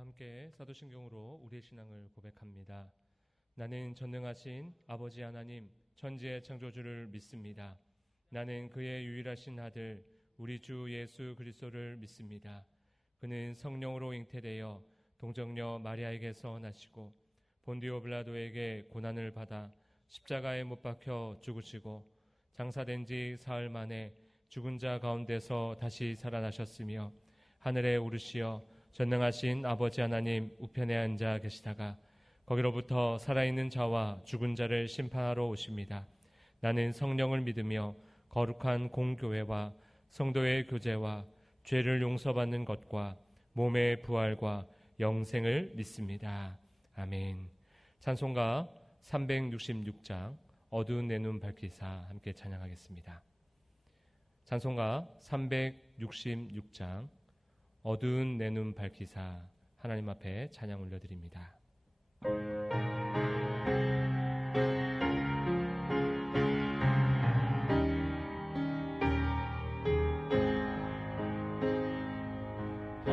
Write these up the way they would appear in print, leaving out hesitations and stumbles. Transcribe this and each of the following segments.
함께 사도신경으로 우리의 신앙을 고백합니다. 나는 전능하신 아버지 하나님 천지의 창조주를 믿습니다. 나는 그의 유일하신 아들 우리 주 예수 그리스도를 믿습니다. 그는 성령으로 잉태되어 동정녀 마리아에게서 나시고 본디오 빌라도에게 고난을 받아 십자가에 못 박혀 죽으시고 장사된 지 사흘 만에 죽은 자 가운데서 다시 살아나셨으며 하늘에 오르시어 전능하신 아버지 하나님 우편에 앉아 계시다가 거기로부터 살아있는 자와 죽은 자를 심판하러 오십니다. 나는 성령을 믿으며 거룩한 공교회와 성도의 교제와 죄를 용서받는 것과 몸의 부활과 영생을 믿습니다. 아멘. 찬송가 366장 어두운 내 눈 밝히사 함께 찬양하겠습니다. 찬송가 366장 어두운 내 눈 밝히사 하나님 앞에 찬양 올려드립니다.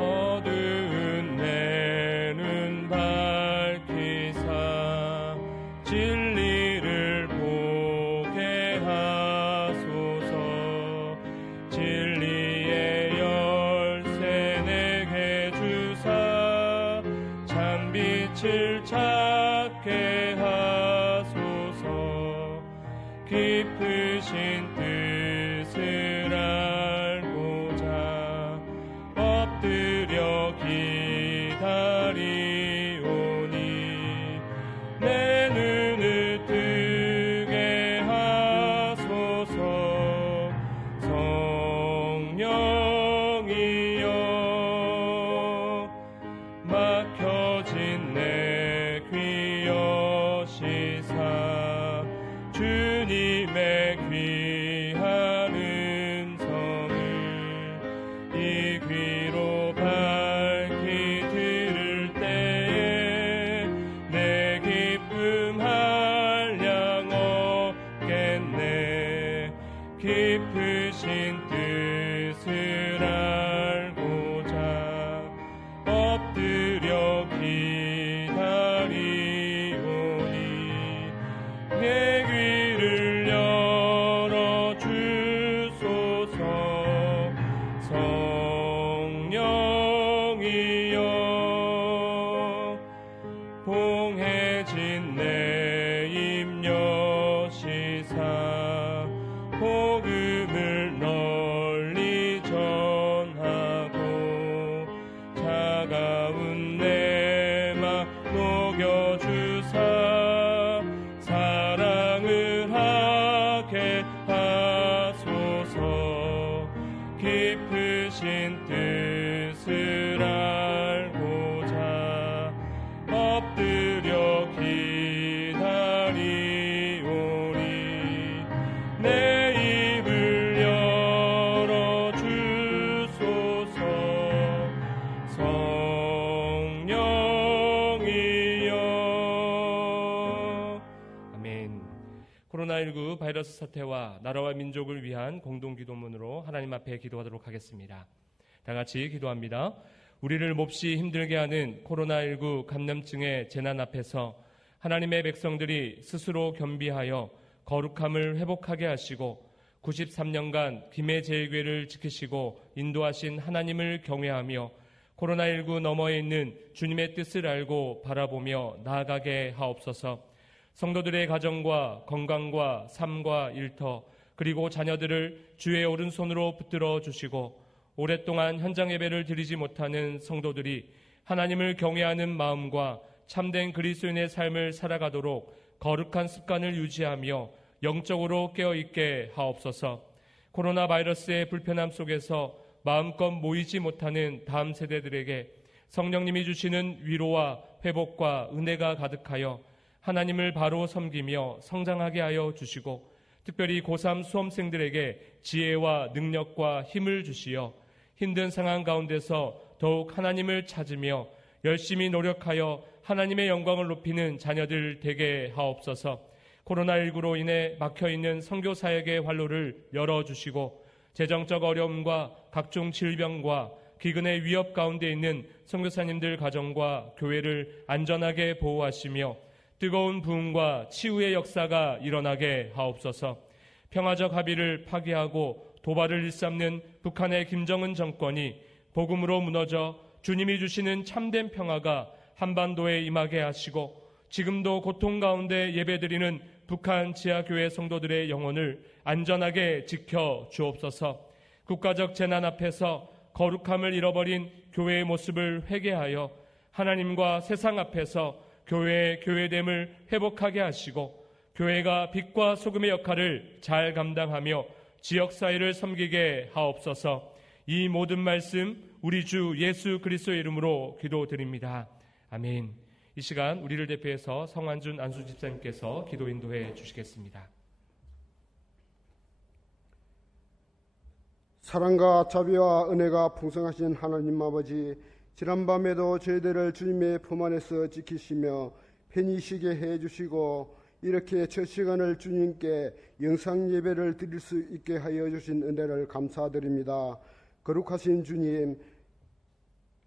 어두운 내 눈 밝히사 진리를 보게 하소서. 진리의 열쇠 내게 주사 참빛을 찾게 하소서. 깊으신 뜻을 알고자 엎드려 기다리오니 내 눈을 뜨게 하소서. 성령이여 막혀진 내 귀 여시사 주님의 귀한 음성을 이 귀로 밝히 들을 때에 내 기쁨 한량 얻겠네. 깊으신 뜻을 알고자 엎드려 기다리오니 내 귀를 열어 주소서. 성령이여 봉해진 내 입 여시사 복음을 널리 전하고 차가운 내 맘 녹여주사 사랑을 하게 하소서. 깊으신 뜻을 알고자 엎드려 기다리오니 내 입을 열어 주소서. 성령이여. 아멘. 코로나19 바이러스 사태와 나라와 민족을 위한 공동기도문으로 하나님 앞에 기도하도록 하겠습니다. 다 같이 기도합니다. 우리를 몹시 힘들게 하는 코로나19 감염증의 재난 앞에서 하나님의 백성들이 스스로 겸비하여 거룩함을 회복하게 하시고 93년간 김해 제일교회를 지키시고 인도하신 하나님을 경외하며 코로나19 너머에 있는 주님의 뜻을 알고 바라보며 나아가게 하옵소서. 성도들의 가정과 건강과 삶과 일터 그리고 자녀들을 주의 오른손으로 붙들어 주시고 오랫동안 현장 예배를 드리지 못하는 성도들이 하나님을 경외하는 마음과 참된 그리스도인의 삶을 살아가도록 거룩한 습관을 유지하며 영적으로 깨어있게 하옵소서. 코로나 바이러스의 불편함 속에서 마음껏 모이지 못하는 다음 세대들에게 성령님이 주시는 위로와 회복과 은혜가 가득하여 하나님을 바로 섬기며 성장하게 하여 주시고 특별히 고3 수험생들에게 지혜와 능력과 힘을 주시어 힘든 상황 가운데서 더욱 하나님을 찾으며 열심히 노력하여 하나님의 영광을 높이는 자녀들 되게 하옵소서. 코로나19로 인해 막혀있는 선교사역의 활로를 열어주시고 재정적 어려움과 각종 질병과 기근의 위협 가운데 있는 선교사님들 가정과 교회를 안전하게 보호하시며 뜨거운 부흥과 치유의 역사가 일어나게 하옵소서. 평화적 합의를 파기하고 도발을 일삼는 북한의 김정은 정권이 복음으로 무너져 주님이 주시는 참된 평화가 한반도에 임하게 하시고 지금도 고통 가운데 예배드리는 북한 지하교회 성도들의 영혼을 안전하게 지켜 주옵소서. 국가적 재난 앞에서 거룩함을 잃어버린 교회의 모습을 회개하여 하나님과 세상 앞에서 교회의 교회됨을 회복하게 하시고 교회가 빛과 소금의 역할을 잘 감당하며 지역사회를 섬기게 하옵소서. 이 모든 말씀 우리 주 예수 그리스도의 이름으로 기도드립니다. 아멘. 이 시간 우리를 대표해서 성환준 안수집사님께서 기도 인도해 주시겠습니다. 사랑과 자비와 은혜가 풍성하신 하나님 아버지, 지난밤에도 저희들을 주님의 품 안에서 지키시며 편히 쉬게 해주시고 이렇게 첫 시간을 주님께 영상 예배를 드릴 수 있게 하여 주신 은혜를 감사드립니다. 거룩하신 주님,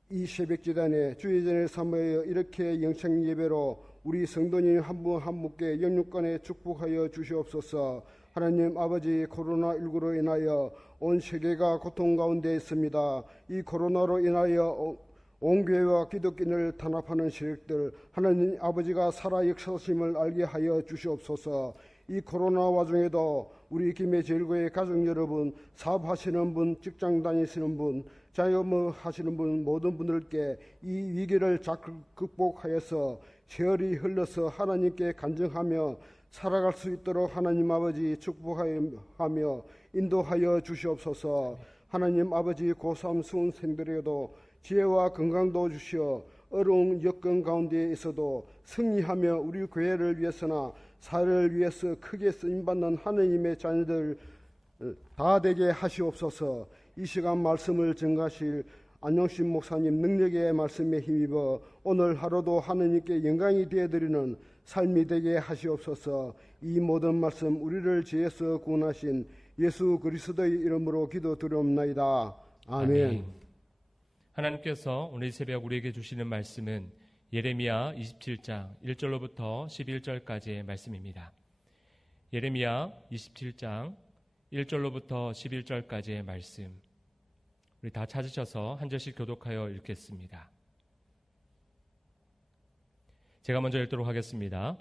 이 새벽지단에 주의전을 삼하여 이렇게 영상 예배로 우리 성도님 한 분 한 분께 영육간에 축복하여 주시옵소서. 하나님 아버지, 코로나19로 인하여 온 세계가 고통 가운데 있습니다. 이 코로나로 인하여 온 교회와 기독교인을 탄압하는 세력들, 하나님 아버지가 살아 역사심을 알게 하여 주시옵소서. 이 코로나 와중에도 우리 김해제일교회 가족 여러분, 사업하시는 분, 직장 다니시는 분, 자영업 하시는 분, 모든 분들께 이 위기를 잘 극복하여서 세월이 흘러서 하나님께 간증하며 살아갈 수 있도록 하나님 아버지 축복하며 인도하여 주시옵소서. 하나님 아버지, 고3 수험생들에게도 지혜와 건강도 주시어 어려운 여건 가운데 있어도 승리하며 우리 교회를 위해서나 사회를 위해서 크게 쓰임받는 하나님의 자녀들 다 되게 하시옵소서. 이 시간 말씀을 증가하실 안영신 목사님 능력의 말씀에 힘입어 오늘 하루도 하나님께 영광이 되어드리는 삶이 되게 하시옵소서. 이 모든 말씀 우리를 죄에서 구원하신 예수 그리스도의 이름으로 기도드리옵나이다. 아멘. 하나님께서 오늘 이 새벽 우리에게 주시는 말씀은 예레미야 27장 1절로부터 11절까지의 말씀입니다. 예레미야 27장 1절로부터 11절까지의 말씀, 우리 다 찾으셔서 한 절씩 교독하여 읽겠습니다. 제가 먼저 읽도록 하겠습니다.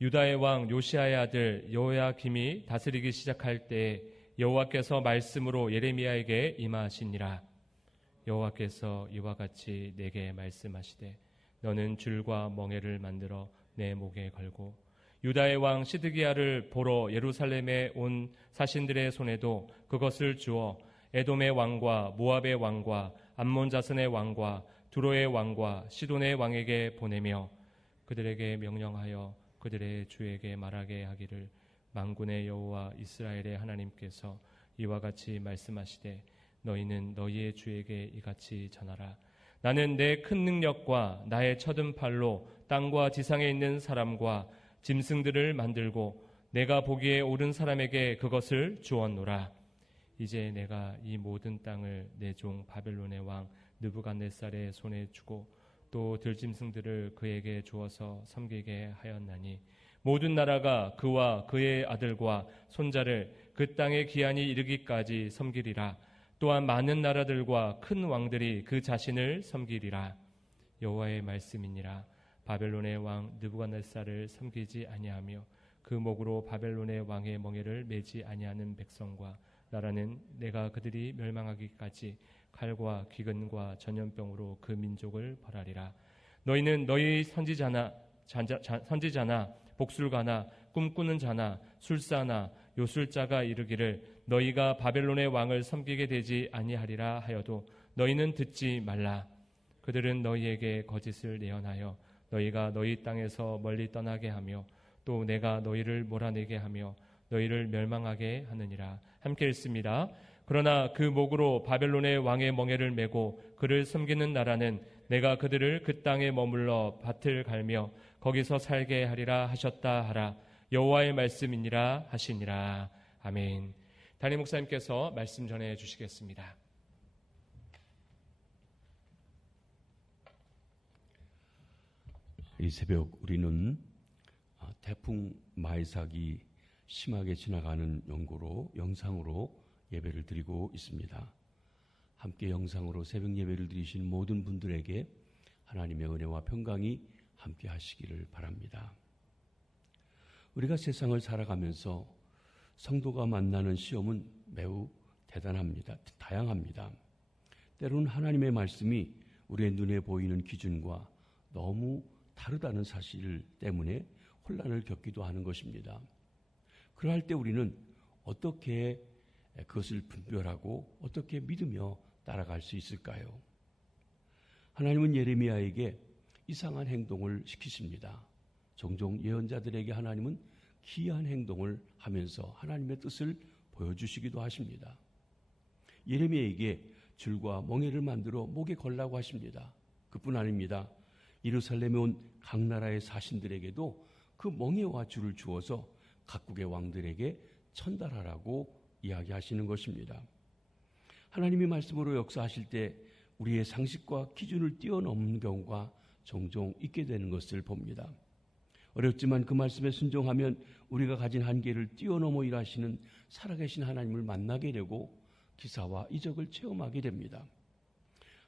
유다의 왕 요시야의 아들 여호야김이 다스리기 시작할 때 여호와께서 말씀으로 예레미야에게 임하시니라. 여호와께서 이와 같이 내게 말씀하시되 너는 줄과 멍에를 만들어 내 목에 걸고 유다의 왕 시드기야를 보러 예루살렘에 온 사신들의 손에도 그것을 주어 에돔의 왕과 모압의 왕과 암몬 자손의 왕과 두로의 왕과 시돈의 왕에게 보내며 그들에게 명령하여 그들의 주에게 말하게 하기를 만군의 여호와 이스라엘의 하나님께서 이와 같이 말씀하시되 너희는 너희의 주에게 이같이 전하라. 나는 내 큰 능력과 나의 쳐든 팔로 땅과 지상에 있는 사람과 짐승들을 만들고 내가 보기에 옳은 사람에게 그것을 주었노라. 이제 내가 이 모든 땅을 내 종 바벨론의 왕 느부갓네살의 손에 주고 또 들짐승들을 그에게 주어서 섬기게 하였나니 모든 나라가 그와 그의 아들과 손자를 그 땅의 기한이 이르기까지 섬기리라. 또한 많은 나라들과 큰 왕들이 그 자신을 섬기리라. 여호와의 말씀이니라. 바벨론의 왕 느부갓네살을 섬기지 아니하며 그 목으로 바벨론의 왕의 멍에를 매지 아니하는 백성과 나라는 내가 그들이 멸망하기까지 칼과 기근과 전염병으로 그 민족을 벌하리라. 너희는 너희 선지자나 복술가나 꿈꾸는 자나 술사나 요술자가 이르기를 너희가 바벨론의 왕을 섬기게 되지 아니하리라 하여도 너희는 듣지 말라. 그들은 너희에게 거짓을 예언하여 너희가 너희 땅에서 멀리 떠나게 하며 또 내가 너희를 몰아내게 하며 너희를 멸망하게 하느니라. 함께 읽습니다. 그러나 그 목으로 바벨론의 왕의 멍에를 메고 그를 섬기는 나라는 내가 그들을 그 땅에 머물러 밭을 갈며 거기서 살게 하리라 하셨다 하라. 여호와의 말씀이니라 하시니라. 아멘. 담임 목사님께서 말씀 전해 주시겠습니다. 이 새벽 우리는 태풍 마이삭이 심하게 지나가는 연고로 영상으로 예배를 드리고 있습니다. 함께 영상으로 새벽 예배를 드리신 모든 분들에게 하나님의 은혜와 평강이 함께 하시기를 바랍니다. 우리가 세상을 살아가면서 성도가 만나는 시험은 매우 대단합니다. 다양합니다. 때로는 하나님의 말씀이 우리의 눈에 보이는 기준과 너무 다르다는 사실 때문에 혼란을 겪기도 하는 것입니다. 그러할 때 우리는 어떻게 그것을 분별하고 어떻게 믿으며 따라갈 수 있을까요? 하나님은 예레미야에게 이상한 행동을 시키십니다. 종종 예언자들에게 하나님은 기이한 행동을 하면서 하나님의 뜻을 보여주시기도 하십니다. 예레미야에게 줄과 멍에를 만들어 목에 걸라고 하십니다. 그뿐 아닙니다. 예루살렘에 온 각 나라의 사신들에게도 그 멍에와 줄을 주어서 각국의 왕들에게 전달하라고 이야기하시는 것입니다. 하나님의 말씀으로 역사하실 때 우리의 상식과 기준을 뛰어넘는 경우가 종종 있게 되는 것을 봅니다. 어렵지만 그 말씀에 순종하면 우리가 가진 한계를 뛰어넘어 일하시는 살아계신 하나님을 만나게 되고 기사와 이적을 체험하게 됩니다.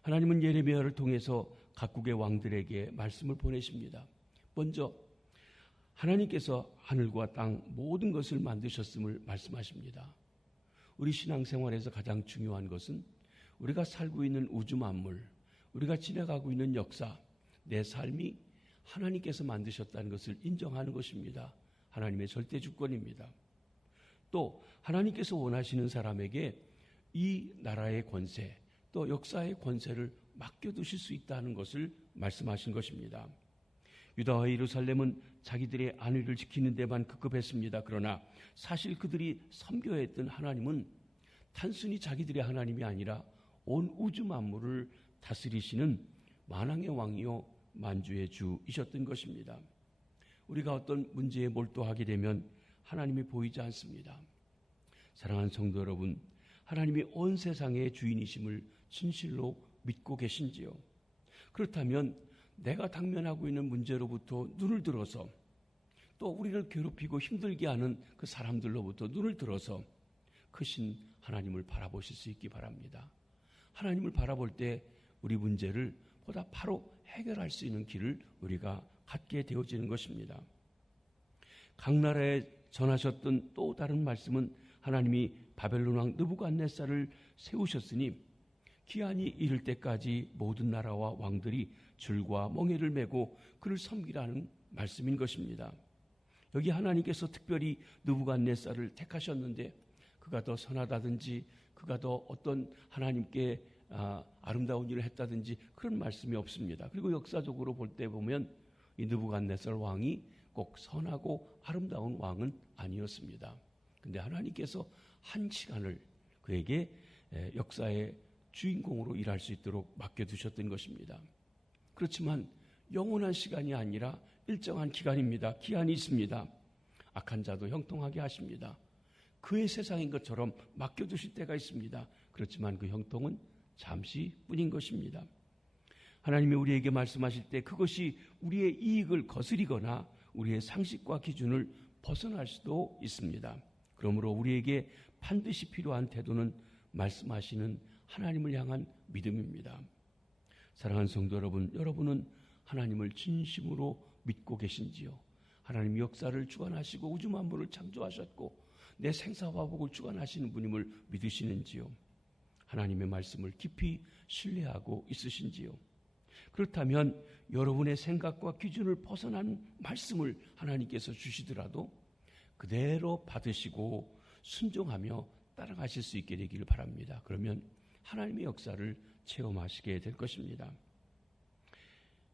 하나님은 예레미야를 통해서 각국의 왕들에게 말씀을 보내십니다. 먼저 하나님께서 하늘과 땅 모든 것을 만드셨음을 말씀하십니다. 우리 신앙생활에서 가장 중요한 것은 우리가 살고 있는 우주 만물, 우리가 지나가고 있는 역사, 내 삶이 하나님께서 만드셨다는 것을 인정하는 것입니다. 하나님의 절대 주권입니다. 또 하나님께서 원하시는 사람에게 이 나라의 권세, 또 역사의 권세를 맡겨두실 수 있다는 것을 말씀하신 것입니다. 유다와 예루살렘은 자기들의 안위를 지키는 데만 급급했습니다. 그러나 사실 그들이 섬겨야 했던 하나님은 단순히 자기들의 하나님이 아니라 온 우주 만물을 다스리시는 만왕의 왕이요 만주의 주이셨던 것입니다. 우리가 어떤 문제에 몰두하게 되면 하나님이 보이지 않습니다. 사랑하는 성도 여러분, 하나님이 온 세상의 주인이심을 진실로 믿고 계신지요? 그렇다면 내가 당면하고 있는 문제로부터 눈을 들어서 또 우리를 괴롭히고 힘들게 하는 그 사람들로부터 눈을 들어서 크신 하나님을 바라보실 수 있기 바랍니다. 하나님을 바라볼 때 우리 문제를 보다 바로 해결할 수 있는 길을 우리가 갖게 되어지는 것입니다. 각 나라에 전하셨던 또 다른 말씀은 하나님이 바벨론 왕 느부갓네살을 세우셨으니 기한이 이를 때까지 모든 나라와 왕들이 줄과 멍에를 메고 그를 섬기라는 말씀인 것입니다. 여기 하나님께서 특별히 느부갓네살을 택하셨는데 그가 더 선하다든지 그가 더 어떤 하나님께 아름다운 일을 했다든지 그런 말씀이 없습니다. 그리고 역사적으로 볼 때 보면 이 느부갓네살 왕이 꼭 선하고 아름다운 왕은 아니었습니다. 그런데 하나님께서 한 시간을 그에게 역사의 주인공으로 일할 수 있도록 맡겨두셨던 것입니다. 그렇지만 영원한 시간이 아니라 일정한 기간입니다. 기한이 있습니다. 악한 자도 형통하게 하십니다. 그의 세상인 것처럼 맡겨두실 때가 있습니다. 그렇지만 그 형통은 잠시뿐인 것입니다. 하나님이 우리에게 말씀하실 때 그것이 우리의 이익을 거스리거나 우리의 상식과 기준을 벗어날 수도 있습니다. 그러므로 우리에게 반드시 필요한 태도는 말씀하시는 하나님을 향한 믿음입니다. 사랑하는 성도 여러분, 여러분은 하나님을 진심으로 믿고 계신지요? 하나님 역사를 주관하시고 우주 만물을 창조하셨고 내 생사화복을 주관하시는 분임을 믿으시는지요? 하나님의 말씀을 깊이 신뢰하고 있으신지요? 그렇다면 여러분의 생각과 기준을 벗어난 말씀을 하나님께서 주시더라도 그대로 받으시고 순종하며 따라가실 수 있게 되기를 바랍니다. 그러면 하나님의 역사를 체험하시게 될 것입니다.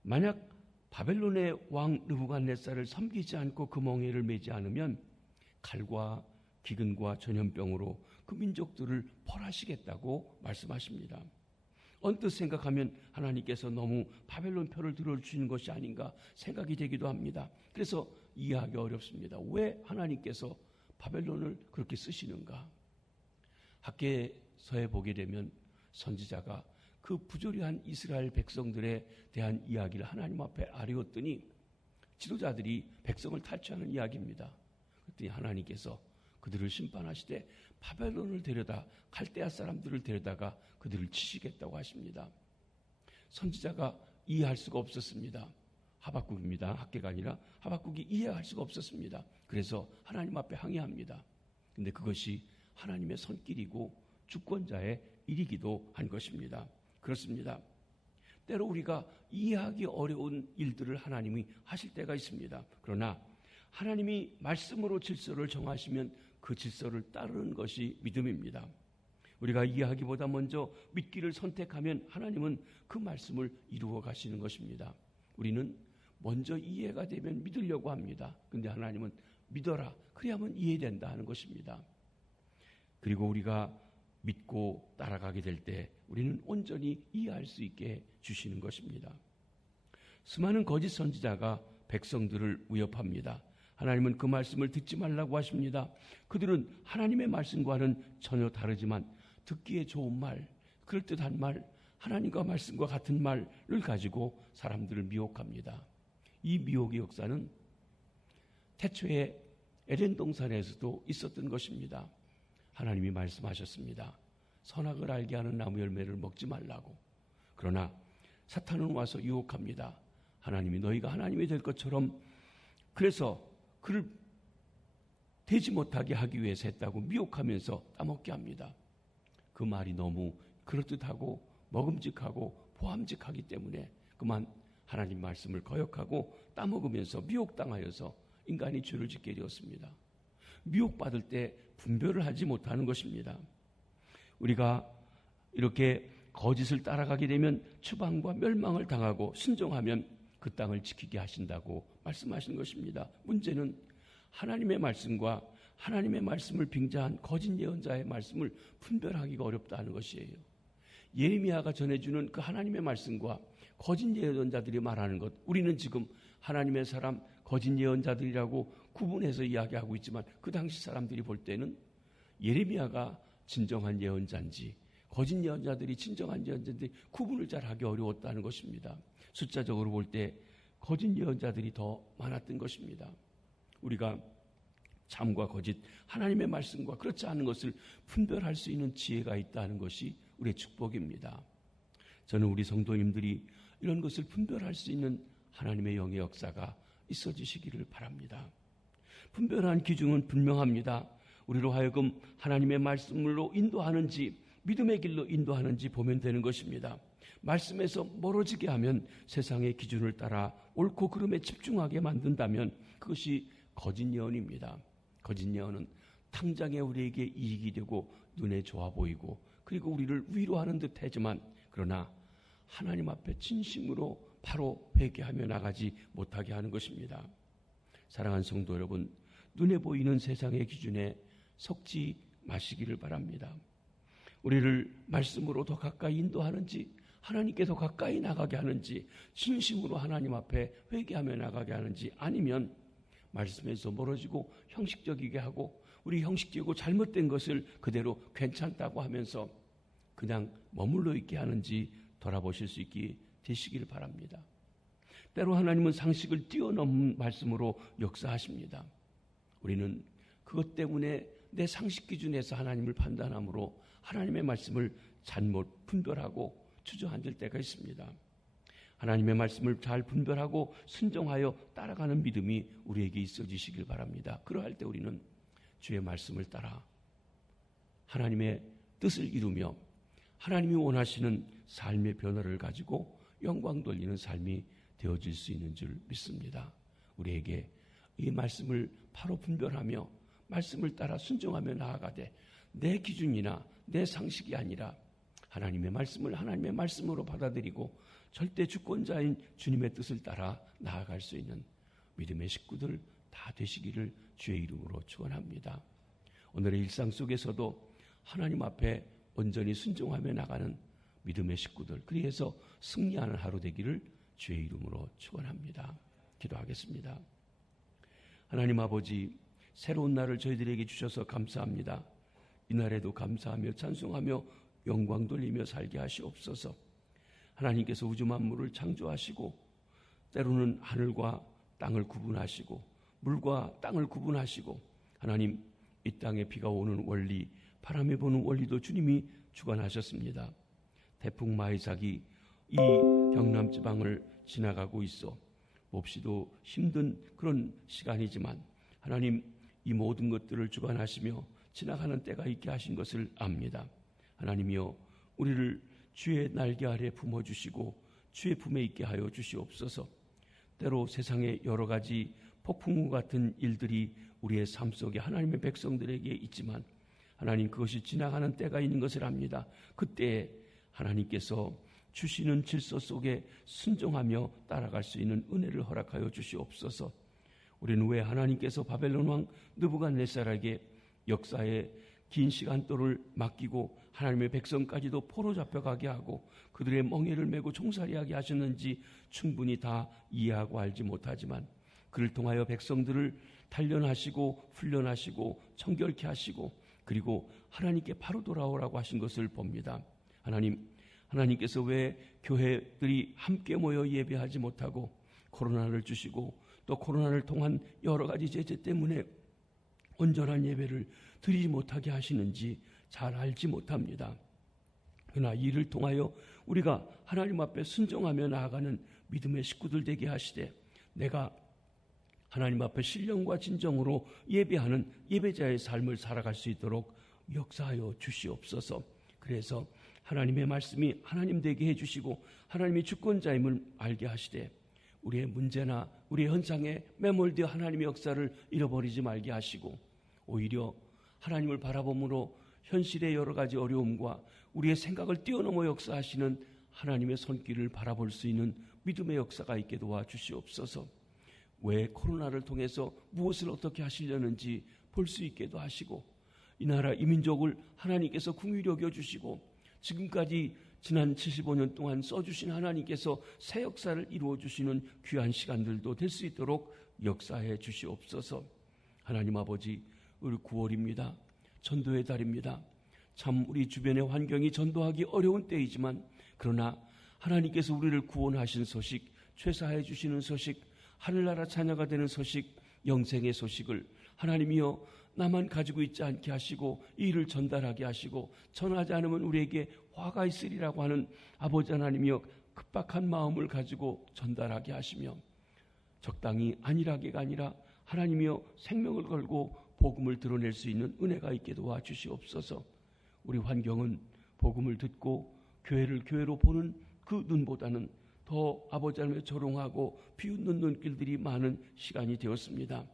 만약 바벨론의 왕 느부갓네살을 섬기지 않고 그 멍에를 매지 않으면 칼과 기근과 전염병으로 그 민족들을 벌하시겠다고 말씀하십니다. 언뜻 생각하면 하나님께서 너무 바벨론 편을 들어주시는 것이 아닌가 생각이 되기도 합니다. 그래서 이해하기 어렵습니다. 왜 하나님께서 바벨론을 그렇게 쓰시는가? 학계서에 보게 되면 선지자가 그 부조리한 이스라엘 백성들에 대한 이야기를 하나님 앞에 아뢰었더니 지도자들이 백성을 탈취하는 이야기입니다. 그랬더니 하나님께서 그들을 심판하시되 바벨론을 데려다 갈대아 사람들을 데려다가 그들을 치시겠다고 하십니다. 선지자가 이해할 수가 없었습니다. 하박국입니다. 학계가 아니라 하박국이 이해할 수가 없었습니다. 그래서 하나님 앞에 항의합니다. 근데 그것이 하나님의 손길이고 주권자의 일이기도 한 것입니다. 그렇습니다. 때로 우리가 이해하기 어려운 일들을 하나님이 하실 때가 있습니다. 그러나 하나님이 말씀으로 질서를 정하시면 그 질서를 따르는 것이 믿음입니다. 우리가 이해하기보다 먼저 믿기를 선택하면 하나님은 그 말씀을 이루어 가시는 것입니다. 우리는 먼저 이해가 되면 믿으려고 합니다. 그런데 하나님은 믿어라, 그래야만 이해된다 하는 것입니다. 그리고 우리가 믿고 따라가게 될 때 우리는 온전히 이해할 수 있게 주시는 것입니다. 수많은 거짓 선지자가 백성들을 위협합니다. 하나님은 그 말씀을 듣지 말라고 하십니다. 그들은 하나님의 말씀과는 전혀 다르지만 듣기에 좋은 말, 그럴듯한 말, 하나님과 말씀과 같은 말을 가지고 사람들을 미혹합니다. 이 미혹의 역사는 태초에 에덴 동산에서도 있었던 것입니다. 하나님이 말씀하셨습니다. 선악을 알게 하는 나무 열매를 먹지 말라고. 그러나 사탄은 와서 유혹합니다. 하나님이 너희가 하나님이 될 것처럼, 그래서 그를 되지 못하게 하기 위해서 했다고 미혹하면서 따먹게 합니다. 그 말이 너무 그럴듯하고 먹음직하고 보암직하기 때문에 그만 하나님 말씀을 거역하고 따먹으면서 미혹당하여서 인간이 죄를 짓게 되었습니다. 미혹받을 때 분별을 하지 못하는 것입니다. 우리가 이렇게 거짓을 따라가게 되면 추방과 멸망을 당하고 순종하면 그 땅을 지키게 하신다고 말씀하신 것입니다. 문제는 하나님의 말씀과 하나님의 말씀을 빙자한 거짓 예언자의 말씀을 분별하기가 어렵다는 것이에요. 예레미야가 전해주는 그 하나님의 말씀과 거짓 예언자들이 말하는 것, 우리는 지금 하나님의 사람, 거짓 예언자들이라고 구분해서 이야기하고 있지만 그 당시 사람들이 볼 때는 예레미야가 진정한 예언자인지 거짓 예언자들이 진정한 예언자인지 구분을 잘 하기 어려웠다는 것입니다. 숫자적으로 볼 때 거짓 예언자들이 더 많았던 것입니다. 우리가 참과 거짓, 하나님의 말씀과 그렇지 않은 것을 분별할 수 있는 지혜가 있다는 것이 우리의 축복입니다. 저는 우리 성도님들이 이런 것을 분별할 수 있는 하나님의 영의 역사가 있어지시기를 바랍니다. 분별한 기준은 분명합니다. 우리로 하여금 하나님의 말씀으로 인도하는지 믿음의 길로 인도하는지 보면 되는 것입니다. 말씀에서 멀어지게 하면 세상의 기준을 따라 옳고 그름에 집중하게 만든다면 그것이 거짓 예언입니다. 거짓 예언은 당장에 우리에게 이익이 되고 눈에 좋아 보이고 그리고 우리를 위로하는 듯 하지만 그러나 하나님 앞에 진심으로 바로 회개하며 나가지 못하게 하는 것입니다. 사랑하는 성도 여러분, 눈에 보이는 세상의 기준에 속지 마시기를 바랍니다. 우리를 말씀으로 더 가까이 인도하는지 하나님께 더 가까이 나가게 하는지 진심으로 하나님 앞에 회개하며 나가게 하는지 아니면 말씀에서 멀어지고 형식적이게 하고 우리 형식적이고 잘못된 것을 그대로 괜찮다고 하면서 그냥 머물러 있게 하는지 돌아보실 수 있게 되시길 바랍니다. 때로 하나님은 상식을 뛰어넘은 말씀으로 역사하십니다. 우리는 그것 때문에 내 상식 기준에서 하나님을 판단함으로 하나님의 말씀을 잘못 분별하고 주저앉을 때가 있습니다. 하나님의 말씀을 잘 분별하고 순종하여 따라가는 믿음이 우리에게 있어지시길 바랍니다. 그러할 때 우리는 주의 말씀을 따라 하나님의 뜻을 이루며 하나님이 원하시는 삶의 변화를 가지고 영광 돌리는 삶이 되어질 수 있는 줄 믿습니다. 우리에게 이 말씀을 바로 분별하며 말씀을 따라 순종하며 나아가되 내 기준이나 내 상식이 아니라 하나님의 말씀을 하나님의 말씀으로 받아들이고 절대 주권자인 주님의 뜻을 따라 나아갈 수 있는 믿음의 식구들 다 되시기를 주의 이름으로 축원합니다. 오늘의 일상 속에서도 하나님 앞에 온전히 순종하며 나가는 믿음의 식구들, 그리해서 승리하는 하루 되기를 주의 이름으로 축원합니다. 기도하겠습니다. 하나님 아버지, 새로운 날을 저희들에게 주셔서 감사합니다. 이날에도 감사하며 찬송하며 영광 돌리며 살게 하시옵소서. 하나님께서 우주 만물을 창조하시고 때로는 하늘과 땅을 구분하시고 물과 땅을 구분하시고 하나님 이 땅에 비가 오는 원리, 바람이 부는 원리도 주님이 주관하셨습니다. 태풍 마이삭이 이 경남 지방을 지나가고 있어 몹시도 힘든 그런 시간이지만 하나님 이 모든 것들을 주관하시며 지나가는 때가 있게 하신 것을 압니다. 하나님이여 우리를 주의 날개 아래 품어주시고 주의 품에 있게 하여 주시옵소서. 때로 세상에 여러 가지 폭풍우 같은 일들이 우리의 삶 속에 하나님의 백성들에게 있지만 하나님 그것이 지나가는 때가 있는 것을 압니다. 그때 하나님께서 주시는 질서 속에 순종하며 따라갈 수 있는 은혜를 허락하여 주시옵소서. 우리는 왜 하나님께서 바벨론 왕 느부갓네살에게 역사의 긴 시간도를 맡기고 하나님의 백성까지도 포로 잡혀가게 하고 그들의 멍에를 메고 종살이하게 하셨는지 충분히 다 이해하고 알지 못하지만 그를 통하여 백성들을 단련하시고 훈련하시고 청결케 하시고 그리고 하나님께 바로 돌아오라고 하신 것을 봅니다. 하나님께서 왜 교회들이 함께 모여 예배하지 못하고 코로나를 주시고 또 코로나를 통한 여러 가지 제재 때문에 온전한 예배를 드리지 못하게 하시는지 잘 알지 못합니다. 그러나 이를 통하여 우리가 하나님 앞에 순종하며 나아가는 믿음의 식구들 되게 하시되 내가 하나님 앞에 신령과 진정으로 예배하는 예배자의 삶을 살아갈 수 있도록 역사하여 주시옵소서. 그래서 하나님의 말씀이 하나님 되게 해주시고 하나님이 주권자임을 알게 하시되 우리의 문제나 우리의 현상에 매몰되어 하나님의 역사를 잃어버리지 말게 하시고 오히려 하나님을 바라봄으로 현실의 여러 가지 어려움과 우리의 생각을 뛰어넘어 역사하시는 하나님의 손길을 바라볼 수 있는 믿음의 역사가 있게 도와주시옵소서. 왜 코로나를 통해서 무엇을 어떻게 하시려는지 볼 수 있게도 하시고 이 나라 이 민족을 하나님께서 긍휼히 여겨주시고 지금까지 지난 75년 동안 써주신 하나님께서 새 역사를 이루어주시는 귀한 시간들도 될 수 있도록 역사해 주시옵소서. 하나님 아버지, 우리 9월입니다. 전도의 달입니다. 참 우리 주변의 환경이 전도하기 어려운 때이지만 그러나 하나님께서 우리를 구원하신 소식, 최사해 주시는 소식, 하늘나라 자녀가 되는 소식, 영생의 소식을 하나님이여 나만 가지고 있지 않게 하시고 이 일을 전달하게 하시고 전하지 않으면 우리에게 화가 있으리라고 하는 아버지 하나님이여 급박한 마음을 가지고 전달하게 하시며 적당히 안일하게가 아니라 하나님이여 생명을 걸고 복음을 드러낼 수 있는 은혜가 있게 도와주시옵소서. 우리 환경은 복음을 듣고 교회를 교회로 보는 그 눈보다는 더 아버지 하나님의 조롱하고 비웃는 눈길들이 많은 시간이 되었습니다.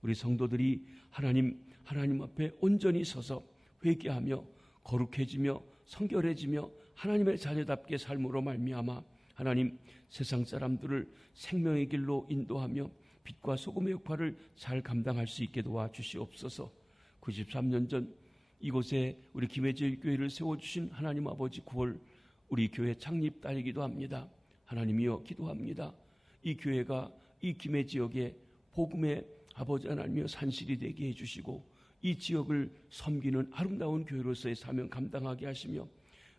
우리 성도들이 하나님 앞에 온전히 서서 회개하며 거룩해지며 성결해지며 하나님의 자녀답게 삶으로 말미암아 하나님 세상 사람들을 생명의 길로 인도하며 빛과 소금의 역할을 잘 감당할 수 있게 도와주시옵소서. 93년 전 이곳에 우리 김해질 교회를 세워주신 하나님 아버지 9월 우리 교회 창립 달이기도 합니다. 하나님이여 기도합니다. 이 교회가 이 김해 지역에 복음의 아버지 하나님이여 산실이 되게 해주시고 이 지역을 섬기는 아름다운 교회로서의 사명 감당하게 하시며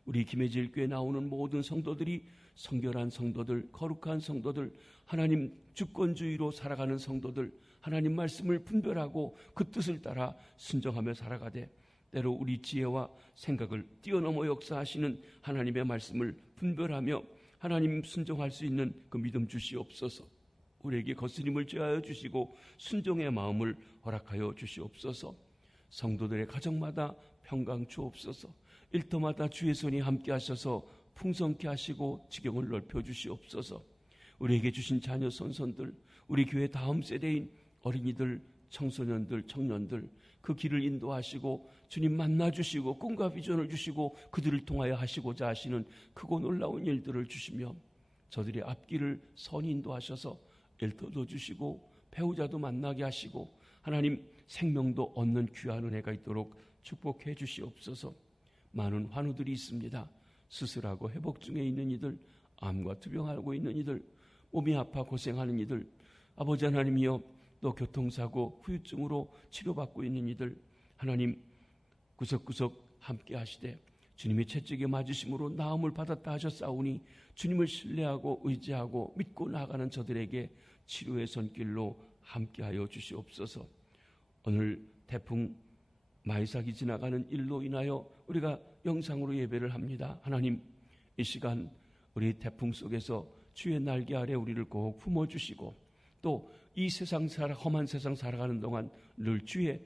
우리 김해질 교회 나오는 모든 성도들이 성결한 성도들, 거룩한 성도들, 하나님 주권주의로 살아가는 성도들, 하나님 말씀을 분별하고 그 뜻을 따라 순종하며 살아가되 때로 우리 지혜와 생각을 뛰어넘어 역사하시는 하나님의 말씀을 분별하며 하나님 순종할 수 있는 그 믿음 주시옵소서. 우리에게 거스림을 제하여 주시고 순종의 마음을 허락하여 주시옵소서. 성도들의 가정마다 평강 주옵소서. 일터마다 주의 손이 함께 하셔서 풍성케 하시고 지경을 넓혀 주시옵소서. 우리에게 주신 자녀 손손들, 우리 교회 다음 세대인 어린이들, 청소년들, 청년들 그 길을 인도하시고 주님 만나주시고 꿈과 비전을 주시고 그들을 통하여 하시고자 하시는 크고 놀라운 일들을 주시며 저들의 앞길을 선히 인도하셔서 일터도 주시고 배우자도 만나게 하시고 하나님 생명도 얻는 귀한 은혜가 있도록 축복해 주시옵소서. 많은 환우들이 있습니다. 수술하고 회복 중에 있는 이들, 암과 투병하고 있는 이들, 몸이 아파 고생하는 이들, 아버지 하나님이여 또 교통사고 후유증으로 치료받고 있는 이들 하나님 구석구석 함께 하시되 주님의 채찍에 맞으심으로 나음을 받았다 하셨사오니 주님을 신뢰하고 의지하고 믿고 나아가는 저들에게 치료의 손길로 함께하여 주시옵소서. 오늘 태풍 마이삭이 지나가는 일로 인하여 우리가 영상으로 예배를 합니다. 하나님, 이 시간 우리 태풍 속에서 주의 날개 아래 우리를 꼭 품어주시고 또 이 세상 험한 세상 살아가는 동안 늘 주의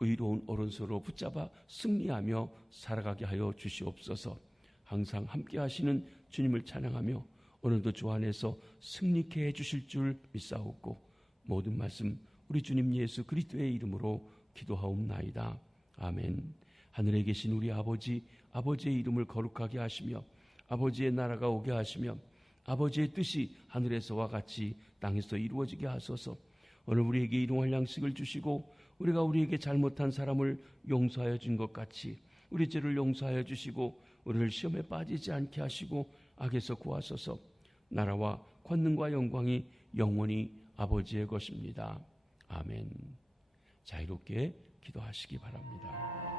의로운 오른손으로 붙잡아 승리하며 살아가게 하여 주시옵소서. 항상 함께 하시는 주님을 찬양하며 오늘도 주 안에서 승리케 해주실 줄 믿사옵고 모든 말씀 우리 주님 예수 그리스도의 이름으로 기도하옵나이다. 아멘. 하늘에 계신 우리 아버지, 아버지의 이름을 거룩하게 하시며 아버지의 나라가 오게 하시며 아버지의 뜻이 하늘에서와 같이 땅에서 이루어지게 하소서. 오늘 우리에게 일용할 양식을 주시고 우리가 우리에게 잘못한 사람을 용서하여 준 것 같이 우리 죄를 용서하여 주시고 우리를 시험에 빠지지 않게 하시고 악에서 구하소서. 나라와 권능과 영광이 영원히 아버지의 것입니다. 아멘. 자유롭게 기도하시기 바랍니다.